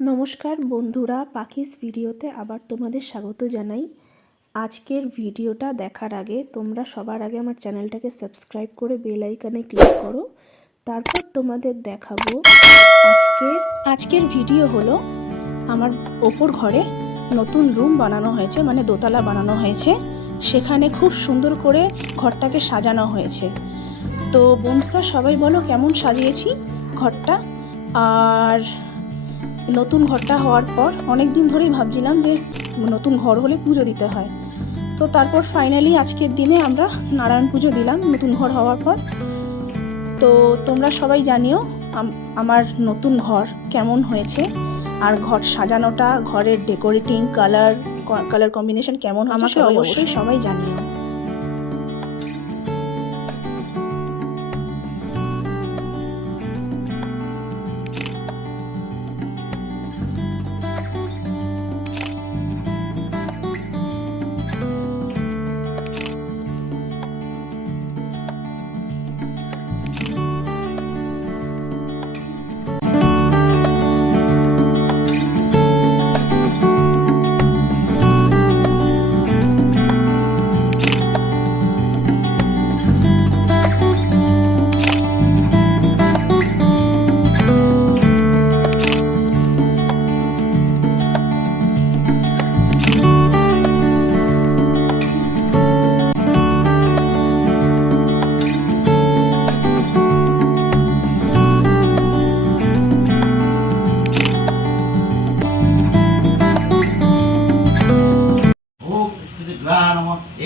নমস্কার বন্ধুরা, পাখিস ভিডিওতে আবার তোমাদের স্বাগত জানাই। আজকের ভিডিওটা দেখার আগে তোমরা সবার আগে আমার চ্যানেলটাকে সাবস্ক্রাইব করে বেল আইকনে ক্লিক করো। তারপর তোমাদের দেখাবো আজকের ভিডিও হলো আমার ওপর ঘরে নতুন রুম বানানো হয়েছে, মানে দোতলা বানানো হয়েছে। সেখানে খুব সুন্দর করে ঘরটাকে সাজানো হয়েছে। তো বন্ধুরা সবাই বলো কেমন সাজিয়েছি ঘরটা। আর নতুন ঘরটা হওয়ার পর অনেক দিন ধরেই ভাবছিলাম যে নতুন ঘর হলে পুজো দিতে হয়। তো তারপর ফাইনালি আজকের দিনে আমরা নারায়ণ পুজো দিলাম নতুন ঘর হওয়ার পর। তো তোমরা সবাই জানিও আমার নতুন ঘর কেমন হয়েছে, আর ঘর সাজানোটা, ঘরের ডেকোরেটিং, কালার কম্বিনেশন কেমন আমাকে অবশ্যই সবাই জানিও।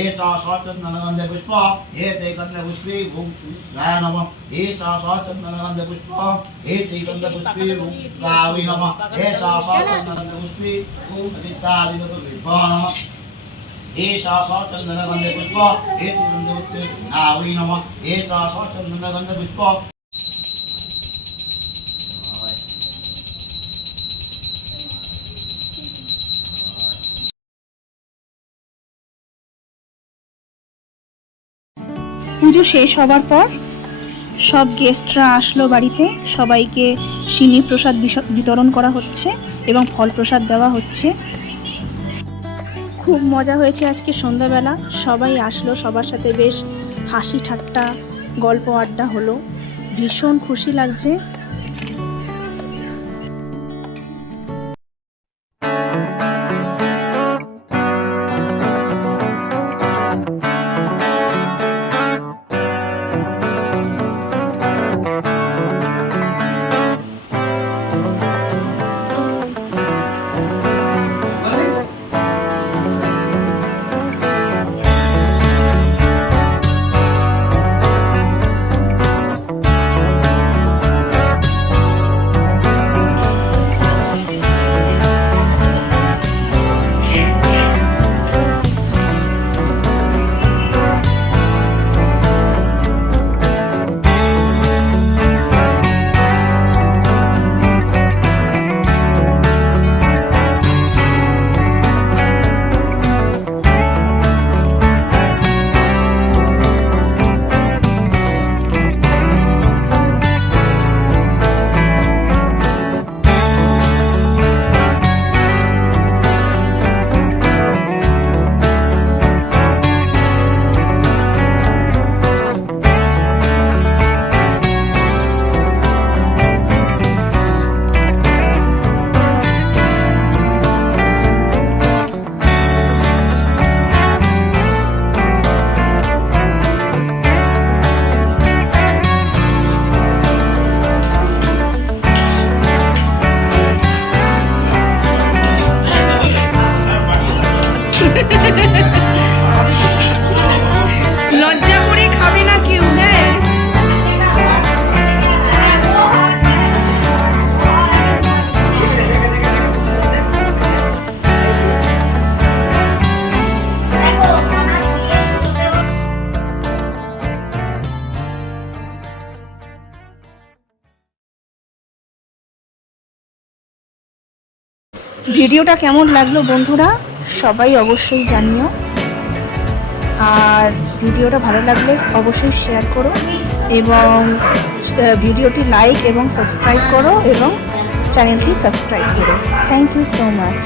एषाचंदनगंध पुष्प एते गंध पुष्पे ओम गाय नमः एषाचंदनगंध पुष्प एते गंध पुष्पे ओम गावी नमः एषाचंदनगंध पुष्पे ओम अदितादिव पुष्प नमः एषाचंदनगंध पुष्प एते गंध पुष्पे गावी नमः एषाचंदनगंध पुष्प। পুজো শেষ হবার পর সব গেস্টরা আসলো বাড়িতে, সবাইকে সিনি প্রসাদ বিতরণ করা হচ্ছে এবং ফল প্রসাদ দেওয়া হচ্ছে। খুব মজা হয়েছে আজকে সন্ধ্যাবেলা, সবাই আসলো, সবার সাথে বেশ হাসি ঠাট্টা গল্প আড্ডা হলো, ভীষণ খুশি লাগছে। লজ্জা করে খাবে না কেউ। হ্যাঁ, ভিডিওটা কেমন লাগলো বন্ধুরা সবাই অবশ্যই জানিও। আর ভিডিওটা ভালো লাগলে অবশ্যই শেয়ার করো এবং ভিডিওটি লাইক এবং সাবস্ক্রাইব করো এবং চ্যানেলটি সাবস্ক্রাইব করো। Thank you so much.